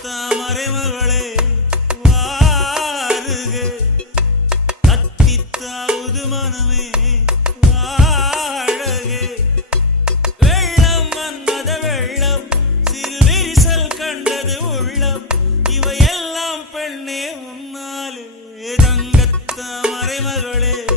தங்கத்தாமரை மகளே வாருக கத்தித்தாவது மனமே வாழகே வெள்ளம் வந்தத வெள்ளம் சிறு விரிசல் கண்டது உள்ளம் இவையெல்லாம் பெண்ணே உன்னாலே தங்கத்தாமரை மகளே